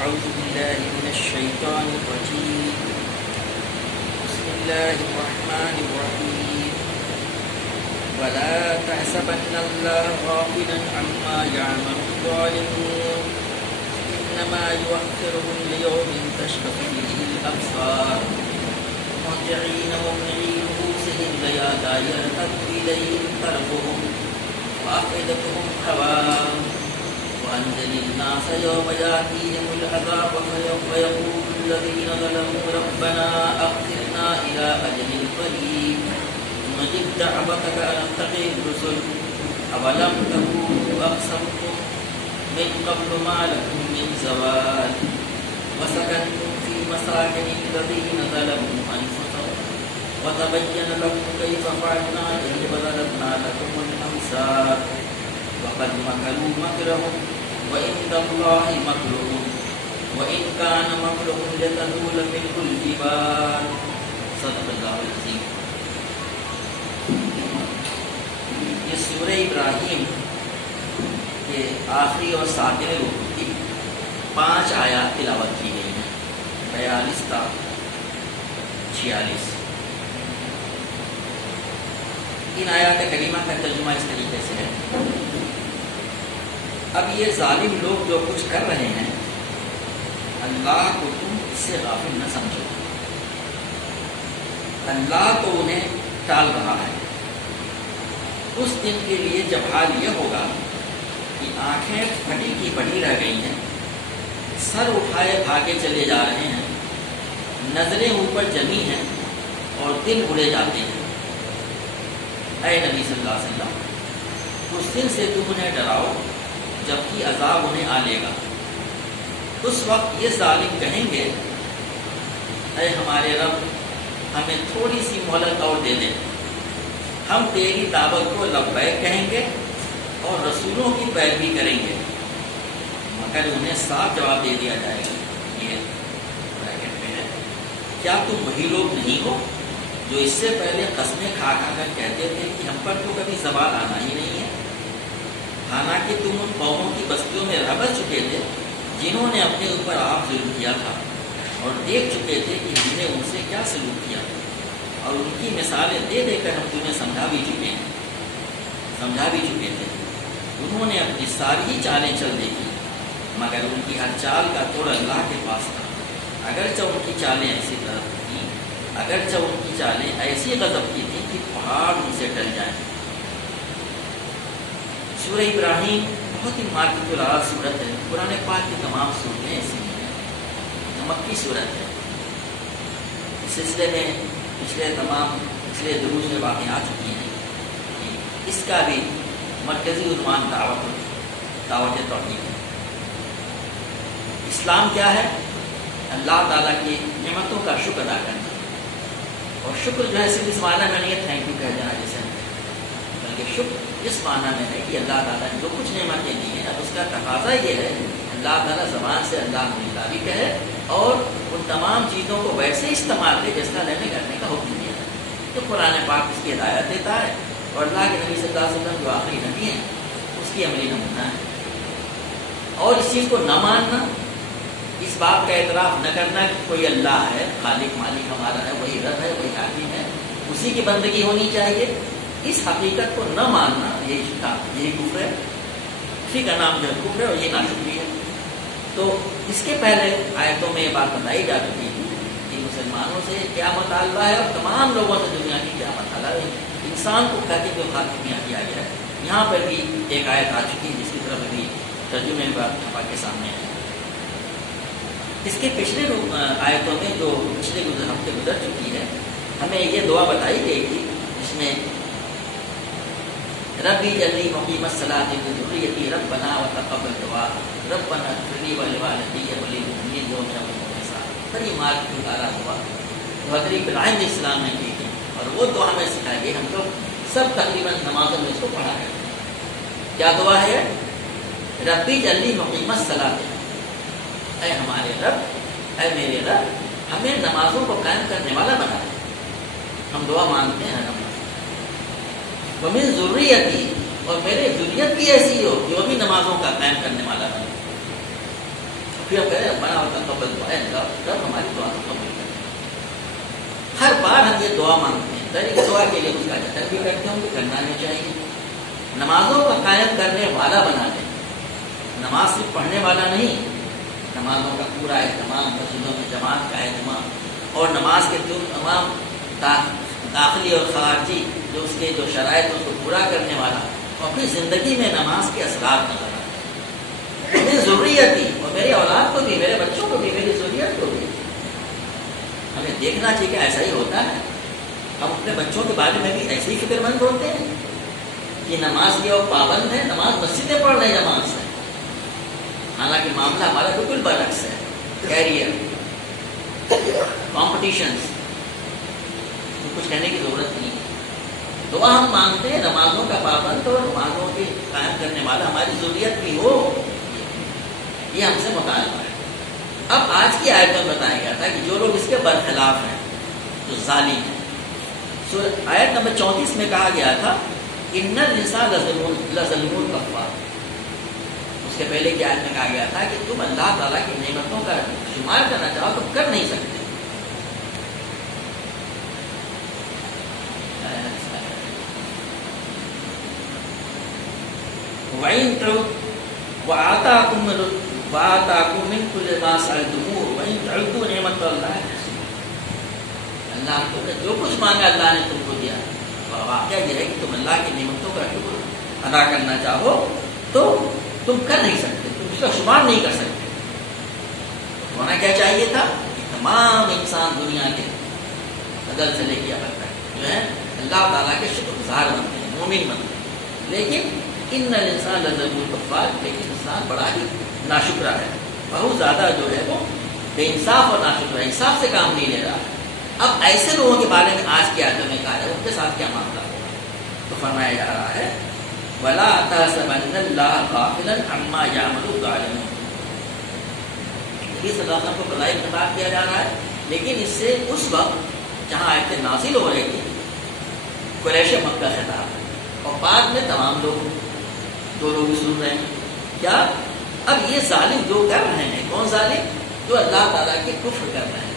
أعوذ بالله من الشيطان الرجيم. بسم الله الرحمن الرحيم. ولا تحسبن الله غافلا عما يعمل الظالمون إنما يؤخرهم ليوم تشخص فيه الأبصار مهطعين مقنعي رؤوسهم لا يرتد إليهم طرفهم وأفئدتهم هواء وأنزل الناس يوم يأتيهم العذاب فيقول الذين ظلموا ربنا أخرنا إلى أجل قريب نجب دعوتك ألم تقم الرسل أولم تكونوا أقسمتم من قبل ما لكم من زوال وسكنتم في مساكن الذين ظلموا أنفسهم وتبين لكم كيف فعلنا بهم وضربنا لكم الأمثال وقد مكروا مكرهم وعند الله مكرهم وإن كان مكرهم لتزول منه الجبال. صدق اللہ العظیم. یہ سورہ ابراہیم کے آخری اور ساتویں رکوع کی 5 آیات تلاوت کی گئی ہیں، 42 تا 46. ان آیات کریمہ کا ترجمہ اس طریقے سے ہے: اب یہ ظالم لوگ جو کچھ کر رہے ہیں، اللہ کو تم اس سے غافل نہ سمجھو. اللہ تو انہیں ٹال رہا ہے اس دن کے لیے جب حال یہ ہوگا کہ آنکھیں پھٹی کی پڑی رہ گئی ہیں، سر اٹھائے بھاگے چلے جا رہے ہیں، نظریں اوپر جمی ہیں اور دل اڑے جاتے ہیں. اے نبی صلی اللہ علیہ وسلم، اس دن سے تم انہیں ڈراؤ جبکہ عذاب انہیں آ لے گا. اس وقت یہ ظالم کہیں گے، اے ہمارے رب، ہمیں تھوڑی سی مہلت اور دے دیں، ہم تیری دعوت کو لبیک کہیں گے اور رسولوں کی پیروی کریں گے. مگر انہیں صاف جواب دے دیا جائے گا، یہ بریکٹ میں ہے، کیا تم وہی لوگ نہیں ہو جو اس سے پہلے قسمیں کھا کھا کر کہتے تھے کہ ہم پر تو کبھی زوال آنا ہی نہیں ہے، حالانکہ تم ان قوموں کی بستیوں میں رہ بس چکے تھے جنہوں نے اپنے اوپر آپ ظلم کیا تھا، اور دیکھ چکے تھے کہ ہم نے ان سے کیا سلوک کیا، اور ان کی مثالیں دے دے کر ہم تمہیں سمجھا بھی چکے تھے. انہوں نے اپنی ساری چالیں چل دیکھی، مگر ان کی ہر چال کا توڑ اللہ کے پاس تھا. اگرچہ ان کی چالیں ایسی غضب کی تھیں کہ پہاڑ ان سے ڈر جائیں. سورہ ابراہیم بہت ہی مارکت العراض صورت ہے. قرآن پاک کی تمام صورتیں ایسی ہیں، مکی صورت ہے. اس سلسلے میں پچھلے دروس میں باتیں آ چکی ہیں. اس کا بھی مرکزی عنوان دعوت توحید ہے. اسلام کیا ہے؟ اللہ تعالیٰ کی نعمتوں کا شکر ادا کرنا. اور شکر جو ہے صرف اس معنی میں نہیں ہے تھینک یو کہہ دینا جیسے، بلکہ شکر اس معنی میں ہے کہ اللہ تعالیٰ نے جو کچھ نعمتیں دی ہیں، اب اس کا تقاضا یہ ہے اللہ تعالیٰ زبان سے الحمدللہ بھی کہے اور ان تمام چیزوں کو ویسے استعمال کرے جس طرح نے کرنے کا حکم دیا ہے. تو قرآن پاک اس کی ہدایت دیتا ہے، اور اللہ کے نبی صلی اللہ علیہ وسلم جو آخری نبی ہیں اس کی عملی نمونہ ہے. اور اس چیز کو نہ ماننا، اس بات کا اعتراف نہ کرنا کہ کوئی اللہ ہے، خالق مالک ہمارا ہے، وہی رب ہے، وہی حاکم ہے، اسی کی بندگی ہونی چاہیے، اس حقیقت کو نہ ماننا یہی کفر ہے. اسی کا نام جو ہے کفر ہے، اور یہ ناشکری ہے. تو اس کے پہلے آیتوں میں یہ بات بتائی جا چکی ہے کہ مسلمانوں سے کیا مطالبہ ہے اور تمام لوگوں سے دنیا کی کیا مطالبہ ہے. انسان کو کہتے جو خاتمہ کیا گیا ہے. یہاں پر بھی ایک آیت آ چکی ہے جس کی طرف ابھی ترجمے میں بات آپ کے سامنے ہے. اس کے پچھلے آیتوں میں جو پچھلے ہفتے گزر چکی ہے، ہمیں یہ دعا بتائی گئی تھی جس میں ربی جلی مقیم الصلاۃ بذریتی ربنا وتقبل دعاء ربنا اغفر لی ولوالدی وللمؤمنین یوم یقوم الحساب. بڑی مارکت العراض دعا حضرت ابراہیم علیہ السلام نے کی تھی، اور وہ دعا ہمیں سکھائی گئی. ہم لوگ سب تقریباً نمازوں میں اس کو پڑھا کرتے ہیں. کیا دعا ہے؟ ربی جلی مقیم الصلاۃ، اے ہمارے رب، اے میرے رب، ہمیں نمازوں کو قائم کرنے والا بنا دے. ہم دعا مانگتے ہیں نماز. ومن ذریتی، اور میرے ذریت بھی ایسی ہو جو بھی نمازوں کا قائم کرنے والا بنے. پھر ہم کہتے ہیں بنا تقبل دعا رب ہماری دعا کو قبول کرے. ہر بار ہم یہ دعا مانگتے ہیں. طریقہ دعا کے لیے اس کا جتن بھی کرتے ہوں کہ کرنا نہیں چاہیے. نمازوں کا قائم کرنے والا بنا دیں. نماز صرف پڑھنے والا نہیں، نمازوں کا پورا اہتمام، مسجدوں میں جماعت کا اہتمام، اور نماز کے تمام داخلی اور خارجی جو اس کے جو شرائط ہیں اس کو پورا کرنے والا، اور اپنی زندگی میں نماز کے اثرات نظر آتے. میری ضروریت ہی، اور میری اولاد کو بھی، میرے بچوں کو بھی، میری ضروریت کو بھی ہمیں دیکھنا چاہیے کہ ایسا ہی ہوتا ہے. ہم اپنے بچوں کے بارے میں بھی ایسے ہی فکر مند ہوتے ہیں کہ نماز کے وہ پابند ہے، نماز مسجدیں پڑھ رہے ہیں جماعت سے. حالانکہ معاملہ ہمارا بالکل برعکس ہے. کیریئر، کمپٹیشنز، کچھ کہنے کی ضرورت نہیں ہے. دعا ہم مانگتے ہیں نمازوں کا پابند اور نمازوں کے قائم کرنے والا ہماری ضروریت بھی ہو، یہ ہم سے مطالبہ ہے. اب آج کی آیت میں بتایا گیا تھا کہ جو لوگ اس کے برخلاف ہیں، جو ظالم ہیں. آیت نمبر 34 میں کہا گیا تھا ان الانسان لظلوم کفار. اس کے پہلے کی آیت میں کہا گیا تھا کہ تم اللہ تعالیٰ کی نعمتوں کا شمار کرنا چاہو تو کر نہیں سکتے. وَإِن وَآتَاكُم مِّن كُلِّ مَا سَأَلْتُمُوهُ وَإِن تَعُدُّوا نِعْمَتَ اللَّهِ تُحْصُوهَا. اللہ کو جو کچھ مانگا اللہ نے تم کو دیا. واقعہ یہ ہے کہ تم اللہ کی نعمتوں کا شکر ادا کرنا چاہو تو تم کر نہیں سکتے، تم اس کا شمار نہیں کر سکتے. ہونا کیا چاہیے تھا کہ تمام انسان دنیا کے بدل سے لے کے اب تک جو ہے اللہ تعالیٰ کے شکر گزار بنتے ہیں، مومن بنتے ہیں. لیکن ان الانسان لظلوم کفار، لیکن انسان بڑا ہی ناشکرا ہے، بہت زیادہ جو ہے وہ بے انصاف اور ناشکرا، انصاف سے کام نہیں لے رہا ہے. اب ایسے لوگوں کے بارے میں آج کی آیتوں میں کہا ہے ان کے ساتھ کیا معاملہ ہوگا. تو فرمایا جا رہا ہے وَلَا تَحْسَبَنَّ اللَّهَ غَافِلًا عَمَّا يَعْمَلُ الظَّالِمُونَ. یہ صلی اللہ علیہ وسلم کو بلائی خطاب کیا جا رہا ہے، لیکن اس سے اس وقت جہاں آیتیں نازل ہو رہی تھی قریش مکہ خطاب ہے، اور بعد میں تمام لوگ جو لوگ سن رہے ہیں. کیا اب یہ ظالم جو کر رہے ہیں، کون ظالم؟ جو اللہ تعالیٰ کے کفر کر رہے ہیں،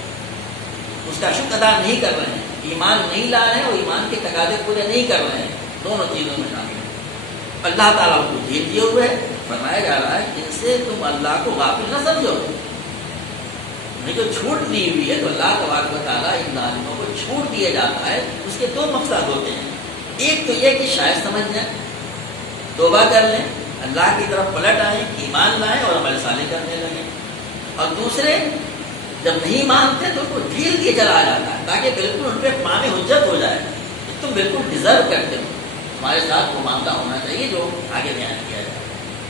اس کا شکر ادا نہیں کر رہے ہیں، ایمان نہیں لا رہے ہیں اور ایمان کے تقاضے پورے نہیں کر رہے ہیں، دونوں چیزوں میں شامل ہیں. اللہ تعالیٰ کو جھیل دیے ہوئے ہے. فرمایا جا رہا ہے ان سے تم اللہ کو غافل نہ سمجھو. نہیں جو چھوٹ دی ہوئی ہے تو اللہ تبارک و تعالیٰ ان ظالموں کو چھوٹ دیا جاتا ہے. اس کے دو مقصد ہوتے ہیں. ایک تو یہ کہ شاید سمجھ جائیں، توبہ کر لیں، اللہ کی طرف پلٹ آئیں، ایمان لائیں اور عمل صالح کرنے لگیں. اور دوسرے جب نہیں مانتے تو ان کو ڈھیل دیے چلا جاتا ہے تاکہ بالکل ان پہ مام حجت ہو جائے کہ تم بالکل ڈیزرو کرتے ہو، ہمارے ساتھ وہ معاملہ ہونا چاہیے جو آگے بیان کیا جائے.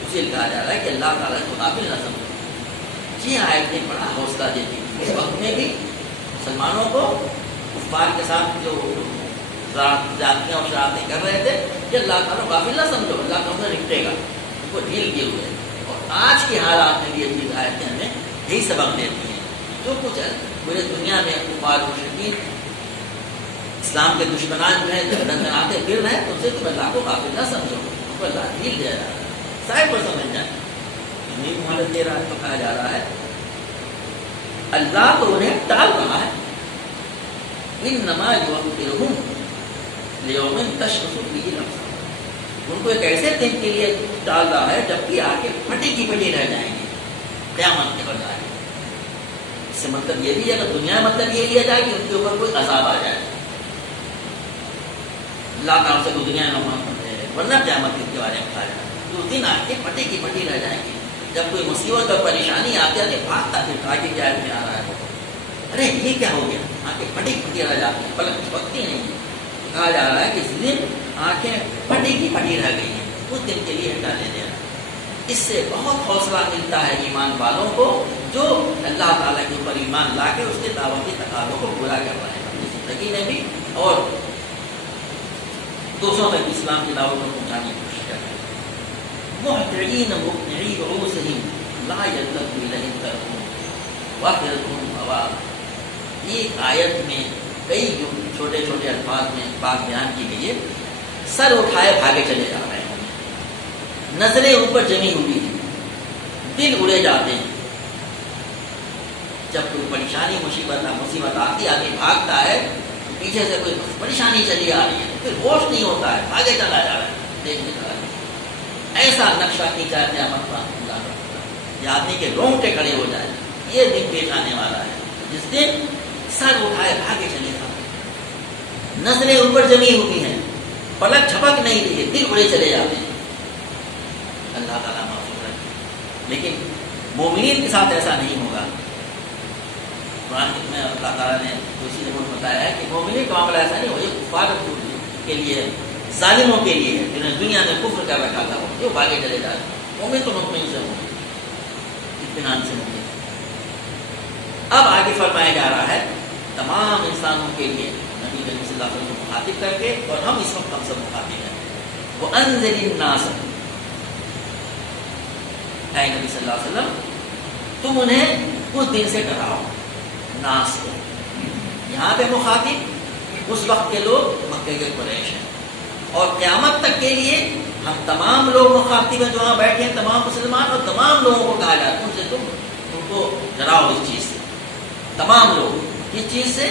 اسی لیے کہا جا رہا ہے کہ اللہ تعالیٰ کو قابل نہ سمجھو. جی ہاں، آیت نے بڑا حوصلہ دیتی ہے. اس وقت میں بھی مسلمانوں کو کفار کے ساتھ جو جاتیاں اور شرارتیں کر رہے تھے کہ اللہ تعالیٰ غافل نہ سمجھو، اللہ تعالیٰ نپٹے گا، ان کو ڈھیل دیے ہوئے. اور آج کے حالات میں بھی یہ چیز آیتیں ہمیں یہی سبق دیتی ہیں. جو کچھ ہے پورے دنیا میں کفار مشرکین اسلام کے دشمنان جو ہیں دندناتے پھر رہے ہیں، تو ان سے تم اللہ کو غافل نہ سمجھو، ان کو اللہ ڈھیل دے رہا ہے، صاحب پر سمجھ جائیں. نہیں مہارت دے رہا ہے تو کہا جا رہا ہے اللہ تو انہیں ٹال رہا ہے. انما یؤخرھم لیوم تشخص فیہ الابصار. ان کو ایک ایسے دن کے لیے ٹال رہا ہے جب کہ آ کے پھٹی کی پھٹی رہ جائیں گے قیامت کے بجائے. اس سے مطلب یہ بھی ہے کہ دنیا میں مطلب یہ لیا جائے کہ ان کے اوپر کوئی عذاب آ جائے، اللہ تعالیٰ سے دنیا میں محمد ہے، ورنہ قیامت کے بارے میں کہا جائے تو اس دن آ کے پھٹی کی پھٹی رہ جائیں گے. جب کوئی مصیبت اور پریشانی آتی ہے تو بھاگتا پھر آگے کیا میں آ رہا ہے، ارے یہ کیا ہو گیا، آنکھیں پھٹی پھٹی رہ جاتی ہیں، پلک پکتی نہیں ہے. کہا جا رہا ہے کہ اس دن آنکھیں پھٹی کی پھٹی رہ گئی ہیں، اس دن کے لیے ہٹا دے دیا. اس سے بہت حوصلہ ملتا ہے ایمان والوں کو جو اللہ تعالیٰ کے اوپر ایمان لا کے اس کے دعوتی تقاضوں کو پورا کر رہے ہیں اپنی زندگی میں بھی اور دوسروں تک اسلام کی دعوت کو پہنچانے کی کوشش کر رہے ہیں. محتعین مقنعی رؤوسہم لا یلتفت الیہم طرفہم وافئدتہم ہواء. ایک آیت میں کئی جو چھوٹے چھوٹے الفاظ میں بات بیان کی گئی ہے. سر اٹھائے بھاگے چلے جا رہے ہیں، نظریں اوپر جمی ہوئی ہیں، دل اڑے جاتے ہیں. جب کوئی پریشانی مصیبت آتی آدمی بھاگتا ہے، پیچھے سے کوئی پریشانی چلی آ رہی ہے، پھر ہوش نہیں ہوتا ہے، بھاگے چلا جا رہا ہے، دیکھنے چلا جا رہا ہے۔ ایسا نقشہ کھینچا ہے قیامت کا، یہ آدمی کے رونگٹے کھڑے ہو جائیں۔ یہ دن پیش آنے والا ہے جس دن سر اٹھائے بھاگے چلے گا، نظریں اوپر جمی ہوئی ہیں، پلک جھپک نہیں رہی ہے، دل اڑے چلے جاتے ہیں۔ اللہ تعالیٰ معاف رکھے، لیکن مومنین کے ساتھ ایسا نہیں ہوگا۔ قرآن میں اللہ تعالیٰ نے دوسری جگہ بتایا ہے کہ مومنین کا معاملہ ایسا نہیں ہو، یہ کفار کے لیے، ظالموں کے لیے ہے، جنہوں نے دنیا میں کفر کر رکھا تھا، جو بھاگے چلے جا رہے ہیں۔ مومن تو مطمئن سے ہوں گے، اطمینان سے ہوں گے۔ اب آگے فرمایا جا رہا ہے تمام انسانوں کے لیے، نبی کریم صلی اللہ علیہ وسلم کو مخاطب کر کے، اور ہم اس وقت ہم سب مخاطب ہیں۔ وَأَنذِرِ النَّاسَ، اے نبی صلی اللہ علیہ وسلم تم انہیں اس دن سے ڈراؤ، ناس کو۔ یہاں پہ مخاطب اس وقت کے لوگ مکے کے قریش ہیں، اور قیامت تک کے لیے ہم تمام لوگ مخاطب ہیں جو وہاں بیٹھے ہیں، تمام مسلمان، اور تمام لوگوں کو کہا جاتا ہے ان سے تم ان کو ڈراؤ اس چیز سے، تمام لوگ اس چیز سے،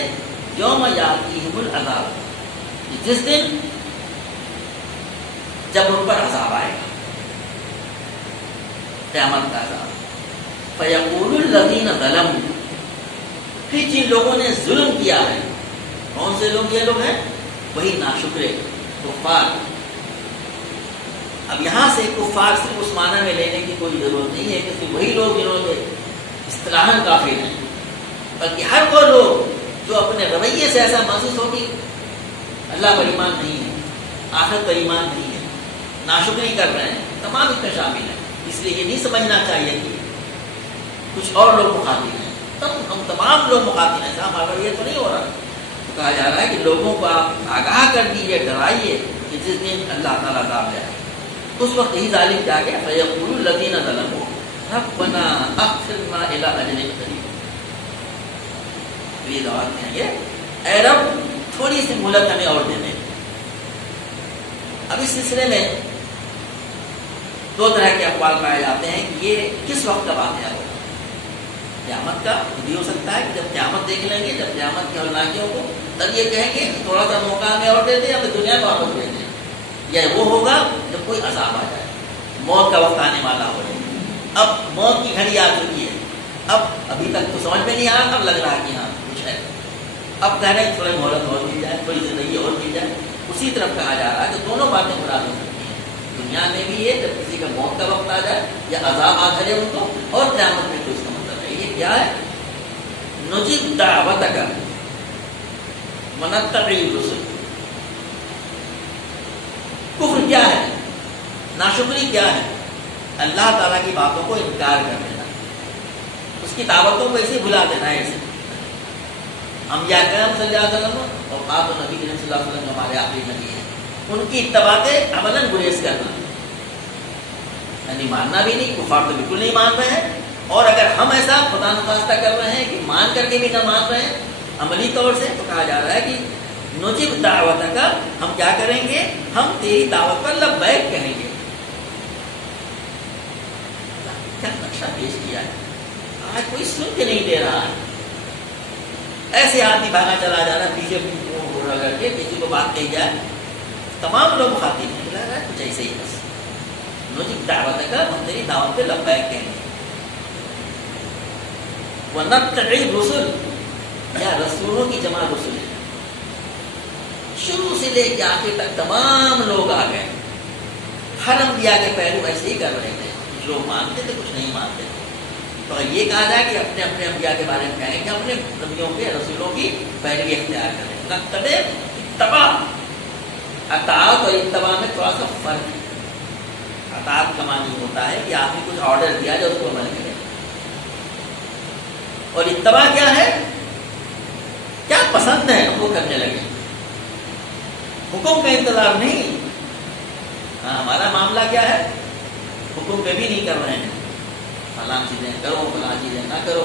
یوم یاتیہم العذاب، جس دن جب ان پر عذاب آئے گا، قیامت کا عذاب۔ فیقول الذین ظلموا، پھر جن لوگوں نے ظلم کیا ہے، کون سے لوگ؟ یہ لوگ ہیں وہی ناشکرے کفار۔ اب یہاں سے کفار صرف اس معنی میں لینے کی کوئی ضرورت نہیں ہے کہ صرف وہی لوگ جنہوں نے اصطلاحاً کافر ہیں، بلکہ ہر وہ لوگ جو اپنے رویے سے ایسا محسوس ہو کہ اللہ پر ایمان نہیں ہے، آخرت پر ایمان نہیں ہے، ناشکری کر رہے ہیں، تمام اس میں شامل ہیں۔ اس لیے یہ نہیں سمجھنا چاہیے کہ کچھ اور لوگ مخاطب ہیں، ہم تمام لوگ مخاطب ہیں، ہمارا یہ تو نہیں ہو رہا۔ تو کہا جا رہا ہے کہ لوگوں کو آپ آگاہ کر دیجیے، ڈرائیے کہ جس دن اللہ تعالیٰ عذاب لے، اس وقت یہی ظالم کیا گیا، فَيَقُولُ الَّذِينَ ظَلَمُوا رَبَّنَا أَخِّرْنَا إِلَىٰ أَجَلٍ قَرِيبٍ، یہ دعوت کہیں گے اے رب تھوڑی سی مہلت ہمیں اور دے دیں۔ اب اس سلسلے میں دو طرح کے اقوال پائے جاتے ہیں کہ یہ کس وقت کا واقعہ ہوگا۔ قیامت کا بھی ہو سکتا ہے کہ جب قیامت دیکھ لیں گے، جب قیامت کی ہولناکیوں کو، تب یہ کہیں گے تھوڑا سا موقع ہمیں اور دے دیں، ہمیں دنیا کو واپس دے دیں۔ یا وہ ہوگا جب کوئی عذاب آ جائے، موت کا وقت آنے والا ہو، اب موت کی گھڑی آ چکی ہے، اب ابھی تک تو سمجھ میں نہیں آیا، اب لگ رہا ہے کہ ہاں کچھ ہے، اب کہہ رہے ہیں تھوڑی مہلت اور مل جائے، تھوڑی زندگی اور مل جائے۔ اسی طرف کہا جا رہا ہے کہ دونوں باتیں مراد ہو سکتی ہیں، دنیا میں بھی یہ جب کسی کا موت کا وقت آ جائے یا عذاب آ جائے ان کو، اور قیامت میں تو اس کا مطلب ہے یہ کیا ہے، نجیب دعوتک ونتبع الرسل۔ کفر کیا ہے، ناشکری کیا ہے، اللہ تعالیٰ کی باتوں کو انکار کر دینا، اس کی دعوتوں کو ایسے بھلا دینا ہے۔ ایسے انبیاء کرام صلی اللہ علیہ وسلم اور خاتم نبی کریم صلی اللہ علیہ وسلم ہمارے آخری نبی ہیں، ان کی اتباع عملاً گریز کرنا، یعنی ماننا بھی نہیں، کفار تو بالکل نہیں مان رہے ہیں، اور اگر ہم ایسا خدا نخواستہ کر رہے ہیں کہ مان کر کے بھی نہ مان رہے ہیں عملی طور سے، تو کہا جا رہا ہے کہ نجیب دعوت کا، ہم کیا کریں گے، ہم تیری دعوت پر لبیک کہیں گے۔ کیا نقشہ پیش کیا ہے، آج کوئی سن کے نہیں دے رہا ہے، ایسے آدمی بھاگا چلا جا رہا ہے، پیچھے کر کے کسی کو بات کہی جائے، تمام لوگ خاطر نہیں لگ رہا ہے، کچھ ایسے ہی بس نجیب دعوت کا، ہم تیری دعوت پہ لبیک کہیں گے۔ وَنَتَّبِعِ الرُّسُلَ، یا رسولوں کی جمع رسول ہے، شروع سے لے کے آخر تک تمام لوگ آ گئے، ہر انبیاء کے پہلو ایسے ہی کر رہے تھے، کچھ لوگ مانتے تھے کچھ نہیں مانتے تھے۔ تو اگر یہ کہا جائے کہ اپنے اپنے انبیاء کے بارے میں کہیں کہ اپنے نبیوں کے رسولوں کی پیروی اختیار کریں، نتبع اتباع، اطاعت اور اتباع میں تھوڑا سا فرق ہے۔ اطاعت کا معنی ہوتا ہے کہ آپ نے کچھ آرڈر دیا جو اس کو عمل کرے، اور اتباع کیا ہے، کیا پسند ہے وہ کرنے لگے، حکم کا انتظار نہیں۔ ہاں ہمارا معاملہ کیا ہے، حکم پہ بھی نہیں کر رہے ہیں، فلاں چیزیں کرو فلاں چیزیں نہ کرو۔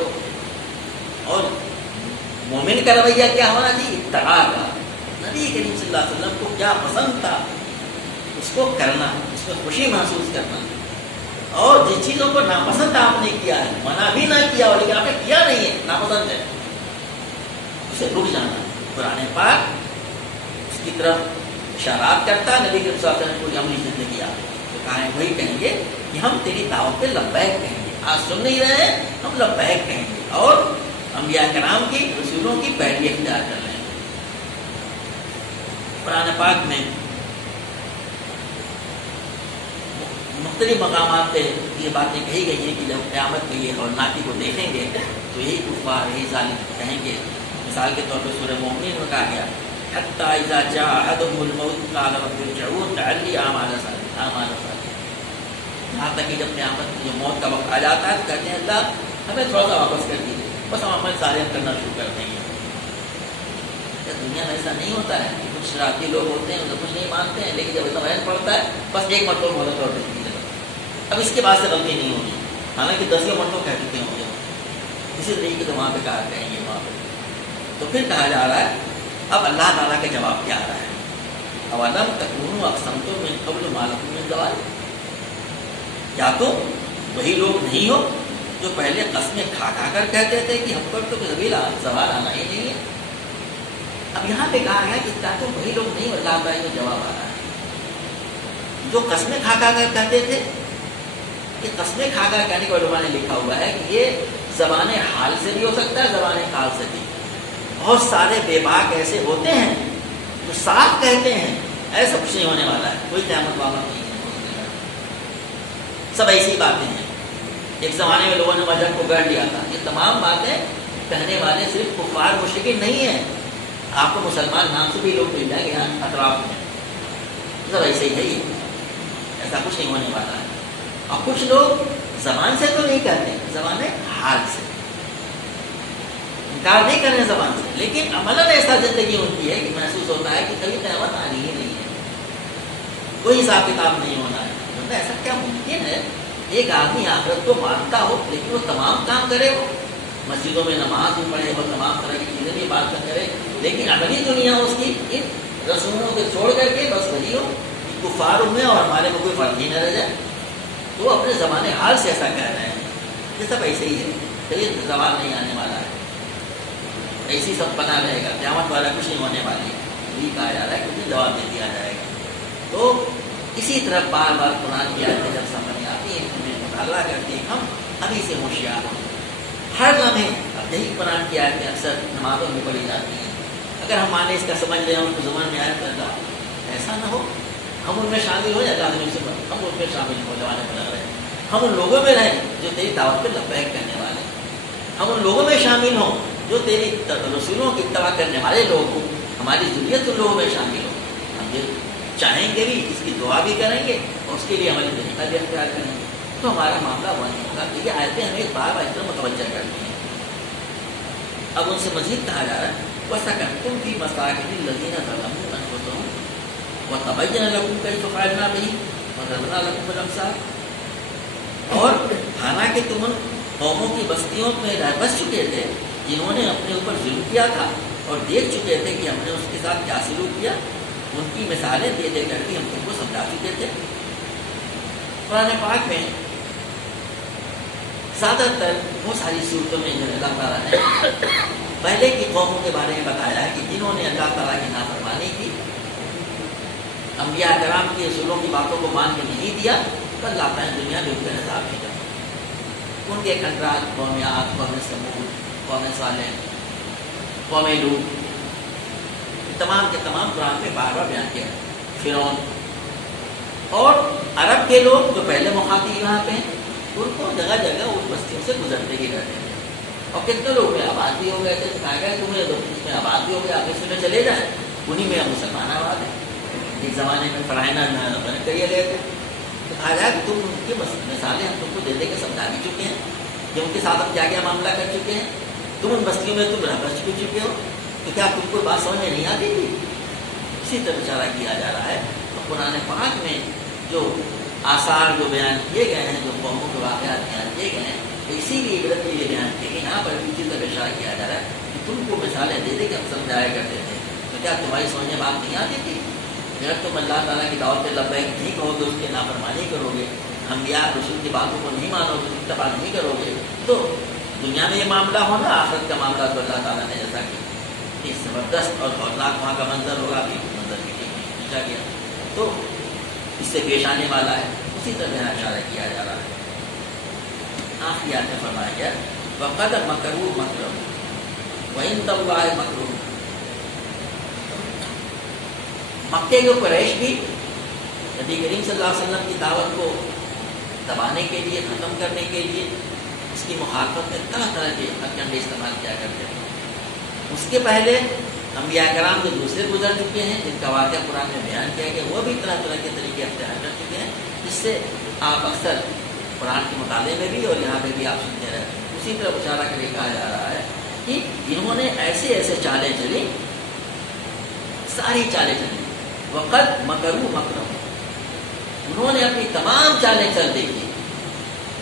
اور مومن کا رویہ کیا ہونا چاہیے، اتباع کا، نبی کریم صلی اللہ علیہ وسلم کو کیا پسند تھا اس کو کرنا، اس میں خوشی محسوس کرنا، اور جن چیزوں کو ناپسند آپ نے کیا ہے، منع بھی نہ کیا، اور لیکن آپ نے کیا نہیں ہے، ناپسند اسے رک جانا. قرآن پاک اس کی طرف اشارات کرتا ہے. نبی کے ساتھ کوئی عملی زندگی آ تو کہاں ہے وہی کہیں گے کہ ہم تیری دعوت پہ لبیک کہیں گے. آج سن نہیں رہے ہیں, ہم لبیک کہیں گے اور انبیاء کرام کی رسولوں کی پیروی اختیار کر لیں گے. قرآن پاک میں مختلف مقامات پہ یہ باتیں کہی گئی ہیں کہ جب قیامت میں یہ ہولناکی کو دیکھیں گے تو یہی کفار یہی ظالم کہیں گے. مثال کے طور پہ سورہ مومنین میں کہا گیا حتیٰ اذا جاء احدهم الموت قال رب ارجعون لعلی اعمل صالحا. یہاں تک کہ جب قیامت جو موت کا وقت آ جاتا ہے تو کہتے ہیں اللہ ہمیں تھوڑا سا واپس کر دیجیے, بس ہم عمل صالح کرنا شروع کر دیں گے. دنیا میں ایسا نہیں ہوتا ہے کہ کچھ شرارتی لوگ ہوتے ہیں, کچھ نہیں مانتے ہیں, لیکن جب اتنا پڑتا ہے بس ایک مرتبہ بہت اور اب اس کے بعد سے غلطی نہیں ہوگی. حالانکہ 10 مرتبہ کہہ چکے ہوں گے اسی طریقے سے وہاں پہ کہا کہیں گے وہاں پہ. تو پھر کہا جا رہا ہے اب اللہ تعالیٰ کا جواب کیا آ رہا ہے, اولم تکونوا اقسمتم من قبل ما لکم من زوال. کیا تم وہی لوگ نہیں ہو جو پہلے قسمیں کھا کھا کر کہتے تھے کہ ہم پر تو کبھی زوال آنا ہی نہیں ہے. اب یہاں پہ کہا ہے کہ کیا تم وہی لوگ نہیں ہو, اللہ تعالیٰ کا جواب آ رہا ہے جو قسمیں کھا کھا کر کہتے تھے. یہ قسمیں کھا کر کہنے کو علماء نے لکھا ہوا ہے کہ یہ زبان حال سے بھی ہو سکتا ہے, زبان قال سے بھی. بہت سارے بے باک ایسے ہوتے ہیں جو صاف کہتے ہیں ایسا کچھ نہیں ہونے والا ہے, کوئی قیامت وامت نہیں ہے, سب ایسی باتیں ہیں. ایک زمانے میں لوگوں نے مذہب کو گڑھ لیا تھا. یہ تمام باتیں کہنے والے صرف کفار مشرکین نہیں ہیں, آپ کو مسلمان نام سے بھی لوگ مل جائیں گے یہاں اطراف میں, سب ایسے ہی ہے, ایسا کچھ نہیں ہونے والا ہے. اور کچھ لوگ زبان سے تو نہیں کہتے, زبان حال سے انکار نہیں کر رہے زبان سے, لیکن عملاً ایسا زندگی ان کی ہے کہ محسوس ہوتا ہے کہ کبھی قیامت آنی ہی نہیں ہے, کوئی حساب کتاب نہیں ہونا ہے. ایسا کیا ممکن ہے ایک آدمی آخرت کو مانتا ہو لیکن وہ تمام کام کرے, وہ مسجدوں میں نماز بھی پڑھے, وہ تمام طرح کی چیزیں بھی عبادت کرے, لیکن عملی دنیا اس کی ان رسوموں کو چھوڑ کر کے بس وہی ہو, کفار میں اور ہمارے میں کوئی فرق ہی نہ رہ جائے. تو وہ اپنے زمانے حال سے ایسا کہہ رہے ہیں. یہ سب ایسے ہی ہے, کبھی زوال نہیں آنے والا ہے, ایسی سب بنا رہے گا, قیامت والا کچھ نہیں ہونے والی. یہی کہا جا رہا ہے کچھ جواب دے دیا جائے گا. تو اسی طرح بار بار قرآن کی آیتیں جب سمجھ آتی ہیں ہمیں مطالعہ کرتے ہیں, ہم ابھی سے ہوشیار ہوں. ہر لمحے یہی قرآن کی آیتیں اکثر نمازوں میں پڑھی جاتی ہیں. اگر ہم مانے اس کا سمجھ لیں ان کو زبان میں آیا تو اللہ ایسا نہ ہو ہم ان میں شامل ہو یا اللہ سے ہم ان میں شامل ہو جانے بنا رہے ہیں. ہم ان لوگوں میں رہیں جو تیری دعوت پہ لبیک کرنے والے ہیں. ہم ان لوگوں میں شامل ہوں جو تیری رسولوں کی اتباع کرنے والے لوگ ہوں. ہماری ضروریت ان لوگوں میں شامل ہو. ہم یہ چاہیں گے بھی, اس کی دعا بھی کریں گے اور اس کے لیے عملی طریقہ بھی اختیار کریں گے. تو ہمارا معاملہ وہ نہیں ہوگا. کہ یہ آیتیں ہمیں بار بار اس طرح متوجہ کرتی ہیں. اب ان سے مزید کہا جا رہا ہے وَسَكَنْتُمْ فِي مَسَاكِنِ الَّذِينَ ظَلَمُوا أَنفُسَهُمْ وَتَبَيَّنَ لَكُمْ كَيْفَ فَعَلْنَا بِهِمْ وَضَرَبْنَا لَكُمُ الْأَمْثَالَ. اور حالانکہ تم ان قوموں کی بستیوں میں رہ بس چکے تھے جنہوں نے اپنے اوپر ظلم کیا تھا اور دیکھ چکے تھے کہ ہم نے اس کے ساتھ کیا سلوک کیا. ان کی مثالیں دے دے کر کے ہم تم کو سمجھا چکے تھے. قرآن پاک میں زیادہ تر بہت ساری صورتوں میں اللہ تعالیٰ نے پہلے کی قوموں کے بارے میں بتایا ہے کہ جنہوں نے اللہ تعالیٰ کی نافرمانی کی, انبیاء کرام کی رسولوں کی باتوں کو مان کے نہیں دیا, تو اللہ تعالیٰ نے دنیا میں ان کا حساب نہیں کرا. ان کے کنٹرات قوم عاد, قوم سمود, قوم صالح, قوم لوط, تمام کے تمام قرآن میں بار بار بیان کیا. فرعون اور عرب کے لوگ جو پہلے مخاطب یہاں پہ ہیں ان کو جگہ جگہ ان بستیوں سے گزرتے ہی رہتے تھے. اور کتنے لوگ میں آباد بھی ہو گئے تھے, کہا گیا تمہیں اس میں آباد بھی ہو گیا, آپ اس میں چلے جائیں, انہیں میں مسلمان آباد ہیں. ایک زمانے میں پڑھائنا بن کر یہ گئے تھے. تو کہا جائے کہ تم ان کی مثالیں ہم تم کو دے دے کے سمجھا بھی چکے ہیں کہ ان کے ساتھ ہم کیا کیا معاملہ کر چکے ہیں. تم ان بستیوں میں تم رہ بس چکے ہو, تو کیا تم کو بات سمجھ میں نہیں آتی تھی. اسی طرح اشارہ کیا جا رہا ہے. تو قرآن پاک میں جو آثار جو بیان کیے گئے ہیں, جو قوموں کے واقعات بیان کیے گئے ہیں, اسی لیے عبرت کے لیے بیان کیے گئے. یہاں پر بھی چیز کا اشارہ کیا جا رہا ہے کہ تم کو مثالیں دے دے کے ہم سمجھایا کرتے تھے, تو کیا تمہاری سمجھ میں بات نہیں آتی تھی. اگر تم اللہ تعالیٰ کی دعوت پہ لبیک نہیں کہو گے, اس کی نافرمانی کرو گے, انبیاء رسول کی باتوں کو نہیں مانو گے, اتباع نہیں کرو گے, تو دنیا میں یہ معاملہ ہونا, آخرت کا معاملہ تو اللہ تعالیٰ نے جیسا کہ اس زبردست اور ہولناک وہاں کا منظر ہوگا، ابھی منظر بھی ٹھیک نہیں پوچھا گیا تو اس سے پیش آنے والا ہے، اسی طرح یہاں اشارہ کیا جا رہا ہے۔ آخری آیت میں فرمایا گیا وَقَدْ مَكَرُوا مَكْرًا وَعِندَ اللَّهِ مَكْرُهُمْ۔ مکے کے قریش بھی نبی کریم صلی اللہ علیہ وسلم کی دعوت کو دبانے کے لیے، ختم کرنے کے لیے اس کی مخالفت میں طرح طرح کے ہتھکنڈے استعمال کیا کرتے ہیں۔ اس کے پہلے انبیاء کرام جو دوسرے گزر چکے ہیں، جن کا واقعہ قرآن میں بیان کیا گیا، وہ بھی طرح طرح کے طریقے اختیار کر چکے ہیں، جس سے آپ اکثر قرآن کے مطالعے میں بھی اور یہاں پہ بھی آپ سنتے رہتے ہیں۔ اسی طرح اشارہ کر کے کہا جا رہا ہے کہ انہوں نے ایسے ایسے چالیں چلی، ساری چالیں چلی، وقت مکروا مکرا، انہوں نے اپنی تمام چالیں چل دیکھی،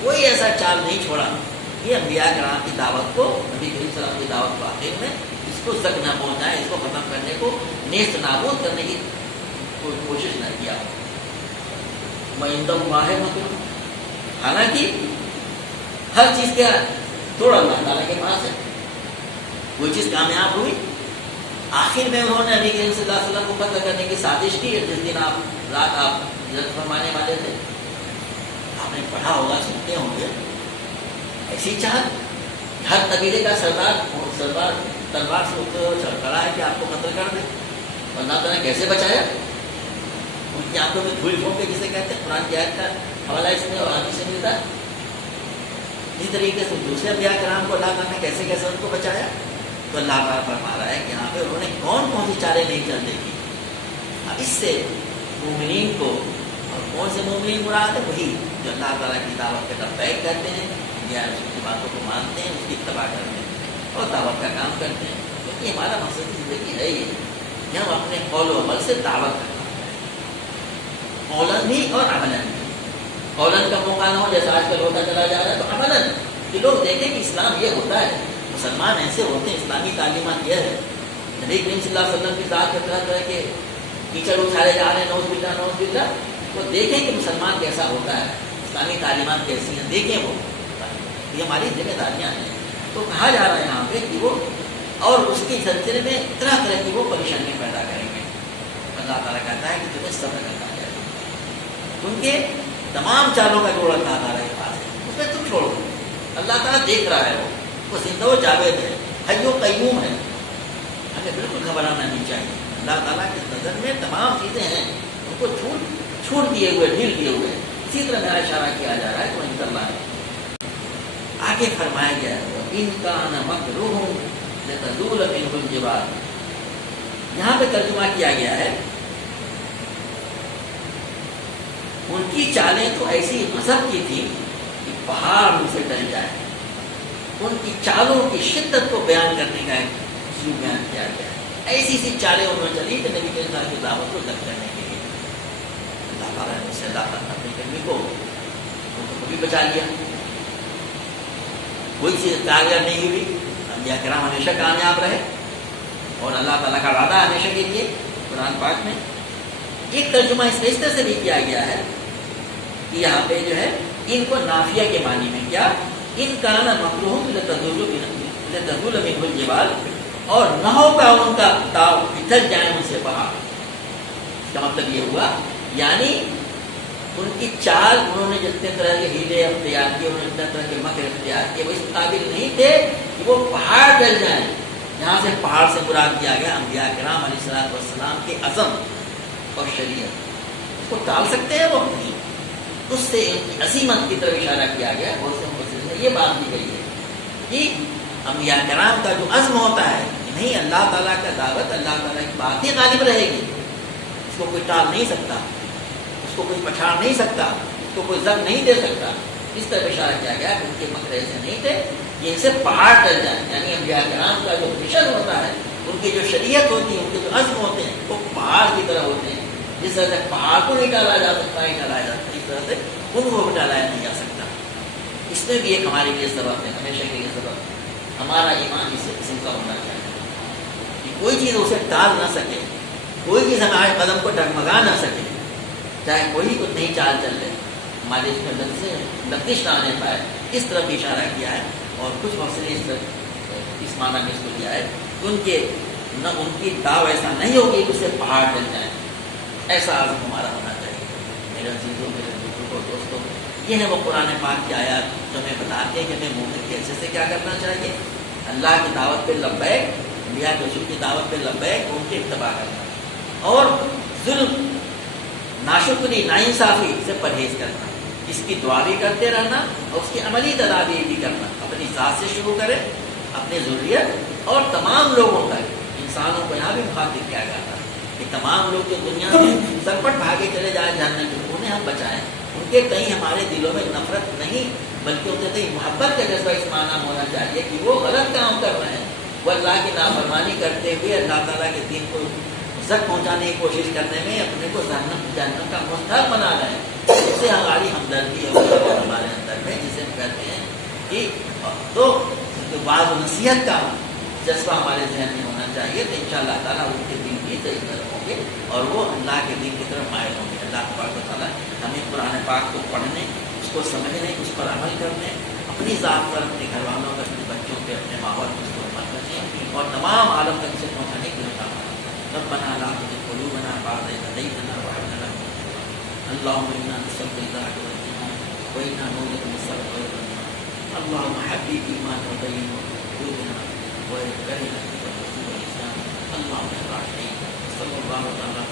کوئی ایسا چال نہیں چھوڑا کہ انبیاء کرام کی دعوت کو، نبی کریم صلی اللہ علیہ وسلم کی دعوت کو آخر میں اس کو زک نہ پہنچائے، اس کو ختم کرنے کو، نیست نابود کرنے کی کوئی کوشش نہ کیا۔ وَعِندَ اللَّهِ مَكْرُهُمْ، حالانکہ ہر چیز کا توڑ اللہ تعالیٰ کے پاس ہے، وہ چیز کامیاب ہوئی، آخر میں انہوں نے نبی کریم صلی اللہ علیہ وسلم کو قتل کرنے کی سازش کی۔ جس دن رات آپ ہجرت فرمانے والے تھے، آپ نے پڑھا ہوگا، سنتے ہوں گے، ایسی چال ہر قبیلے کا سردار تلوار سے کھڑا ہے کہ آپ کو قتل کر دے، اللہ تعالیٰ نے کیسے بچایا؟ ان کی آنکھوں میں دھول پھونک کے جسے کہتے ہیں، قرآن کی آیت کا حوالہ اس میں اور حدیث سے ملتا ہے۔ اسی طریقے سے دوسرے انبیاء کرام کو اللہ تعالیٰ نے کیسے کیسے ان کو بچایا، تو اللہ تعالیٰ فرما رہا ہے کہ یہاں پہ انہوں نے کون کون سی چالیں نہیں چل دیکھی۔ اب اس سے مومنین کو، اور کون سے مومنین مراد ہے؟ وہی جو اللہ تعالیٰ کی دعوت کا لبیک کرتے ہیں یا اس کی باتوں کو مانتے ہیں، اس کی اتباع کرتے ہیں اور دعوت کا کام کرتے ہیں، کیونکہ ہمارا مقصد زندگی ہے یہ کہ ہم اپنے قول و عمل سے دعوت کرنا، قولاً بھی اور عملاً بھی۔ قولاً کا موقع نہ ہو جیسا آج کل ہوتا چلا جا رہا ہے، تو عملاً کہ لوگ دیکھیں کہ اسلام یہ ہوتا ہے، مسلمان ایسے ہوتے ہیں، اسلامی تعلیمات یہ ہے۔ نبی کریم صلی اللہ علیہ وسلم کی ذات کے طرح طرح کے کیچڑ اچھالے جا رہے ہیں، نوز باللہ، وہ دیکھیں کہ مسلمان کیسا ہوتا ہے، اسلامی تعلیمات کیسی ہیں، دیکھیں وہ، یہ ہماری ذمہ داریاں ہیں۔ تو کہا جا رہا ہے یہاں پہ کہ وہ اور اس کے سلسلے میں طرح طرح کی وہ پریشانیاں پیدا کریں گے۔ اللہ تعالیٰ کہتا ہے کہ تمہیں صبر کرنا ہے، کیونکہ تمام چالوں کا جوڑ اللہ تعالیٰ کے پاس ہے، اس میں تم چھوڑو، اللہ تعالیٰ دیکھ رہا ہے، وہ زندہ و جاوید ہے، حی و قیوم ہے، ہمیں بالکل گھبرانا نہیں چاہیے۔ اللہ تعالیٰ کی نظر میں تمام چیزیں ہیں، ان کو چھوڑ دیے ہوئے، ڈھیل دیے ہوئے۔ اسی طرح میرا اشارہ کیا جا رہا ہے تو انشاء اللہ آگے فرمایا گیا ہے ان کا مکرہم لتزول منہ الجبال، یہاں پہ ترجمہ کیا گیا ہے ان کی چالیں تو ایسی غضب کی تھی کہ پہاڑ ان سے ڈر جائے۔ ان کی چالوں کی شدت کو بیان کرنے کا ایک اسلوب بیان کیا گیا ہے، ایسی سی چالیں انہوں نے چلی کہ نبی کریم صلی اللہ علیہ وسلم کی دعوت کو دب کرنے کے لیے اللہ تعالیٰ نے اس سے اللہ تعالیٰ اپنے کرمی کو بھی بچا لیا۔ کوئی چیز کامیاب نہیں ہوئی، انبیاء کرام ہمیشہ کامیاب رہے، اور اللہ تعالیٰ کا وعدہ ہمیشہ کے لیے قرآن پاک میں ایک ترجمہ اس طرح سے بھی کیا گیا ہے کہ یہاں پہ جو ہے ان کو نافیہ کے معنی میں کیا، ان کا نا مکروہ لتزول منہ الجبال، اور نہ ہوگا ان کا تاؤ پھسل جائیں ان سے پہاڑ۔ اس کا مطلب یہ ہوا یعنی ان کی چال، انہوں نے جتنے طرح کے ہیلے اختیار کیے، انہوں نے جتنے طرح کے مکر اختیار کیے، وہ اس قابل نہیں تھے کہ وہ پہاڑ ڈل جائیں۔ یہاں سے پہاڑ سے مراد کیا گیا انبیاء کرام علیہ السلام کے عزم اور شریعت، اس کو ٹال سکتے ہیں وہ نہیں، اس سے ان کی عظیمت کی طرف اشارہ کیا گیا۔ بہت سے مفسرین نے یہ بات بھی کہی ہے کہ انبیاء کرام کا جو عزم ہوتا ہے کہ نہیں، اللہ تعالیٰ کا دعوت، اللہ تعالیٰ کی بات ہی غالب رہے گی، اس کو کوئی ٹال نہیں سکتا، اس کو کوئی پچھاڑ نہیں سکتا، اس کو کوئی زنگ نہیں دے سکتا۔ اس طرح اشارہ کیا گیا کہ ان کے مکر ایسے نہیں تھے کہ ان سے پہاڑ ڈل جائیں، یعنی انبیاء کرام کا جو مشن ہوتا ہے، ان کی جو شریعت ہوتی ہے، ان کے جو عزم ہوتے ہیں، وہ پہاڑ کی طرح ہوتے ہیں۔ جس طرح سے پہاڑ کو نہیں ڈالا جا سکتا، نہیں ڈالا جا سکتا، اس طرح سے ان کو بھی ڈالا نہیں جا سکتا۔ اس میں بھی ایک ہمارے لیے سبب ہے، ہمیشہ کے لیے سبب، ہمارا ایمان اس قسم کا ہونا چاہیے کہ کوئی چیز اسے ٹال نہ سکے، کوئی چیز ہمارے قدم کو ڈگمگا نہ سکے، چاہے کوئی کچھ نہیں چال چل رہے، ہمارے اس میں لفظش نہ آنے پائے۔ اس طرف بھی اشارہ کیا ہے، اور کچھ مفسرین اس معنی میں اس کو کیا ہے کہ ان کے نہ ان کی دعو ایسا نہیں ہوگی کہ اسے پہاڑ ڈل جائے. ایسا عزم ہمارا ہونا چاہیے. میرے عزیزوں، میرے بزرگوں، دوستوں، یہ ہے وہ قرآن پاک کی آیات جو ہمیں بتاتے ہیں کہ ہمیں مومن کے حصے سے کیا کرنا چاہیے. اللہ کی دعوت پہ لبیک، انبیاء کے رسول کی دعوت پہ لبیک، ان کی اتباع کرنا، اور ظلم، ناشکری، ناانصافی سے پرہیز کرنا. اس کی دعا بھی کرتے رہنا اور اس کی عملی تدابیر بھی کرنا. اپنی ذات سے شروع کرے، اپنی ضروریت اور تمام لوگوں تک. انسانوں کو یہاں بھی مخاطب کیا جاتا ہے کہ تمام لوگ جو دنیا میں سرپٹ بھاگے چلے جائیں جہنم کی، انہیں ہم بچائیں. ان کے کہیں ہمارے دلوں میں نفرت نہیں، بلکہ ان کے کہیں محبت کا جذبہ اس معنی میں ہونا چاہیے کہ وہ غلط کام کر رہے ہیں، وہ اللہ کی نافرمانی کرتے ہوئے اللہ تعالیٰ کے دین کو زد پہنچانے کی کوشش کرنے میں اپنے کو جہنم کا مستحق بنا رہے ہیں. اس سے ہماری ہمدردی اور ہمارے اندر میں جسے ہم کہتے ہیں کہ تو بعض نصیحت کا جذبہ ہمارے ذہن میں ہونا چاہیے. تو انشاءاللہ تعالیٰ ان کے دین بھی صحیح طرح ہوں گے اور وہ اللہ کے دین کی طرف مائل ہوں گے. اللہ تبارک و تعالیٰ ہمیں قرآن پاک کو پڑھنے، اس کو سمجھنے، اس پر عمل کرنے، اپنی ذات پر، اپنے گھر والوں پر، اپنے بچوں پہ، اپنے ماحول پر اس کو عمل کرنے اور تمام عالم تک اسے پہنچانے کی ضرورت ہے. ربنا لا تزغ قلوبنا بعد إذ هديتنا وهب لنا من لدنك اللهم إنا نسألك رضاك والجنة وإنا نعوذ بك من السخط والعصيان. اللهم حبب الإيمان وزينه في قلوبنا وكره الكفر والفسوق والعصيان. اللهم يا راحمين صلى الله تعالى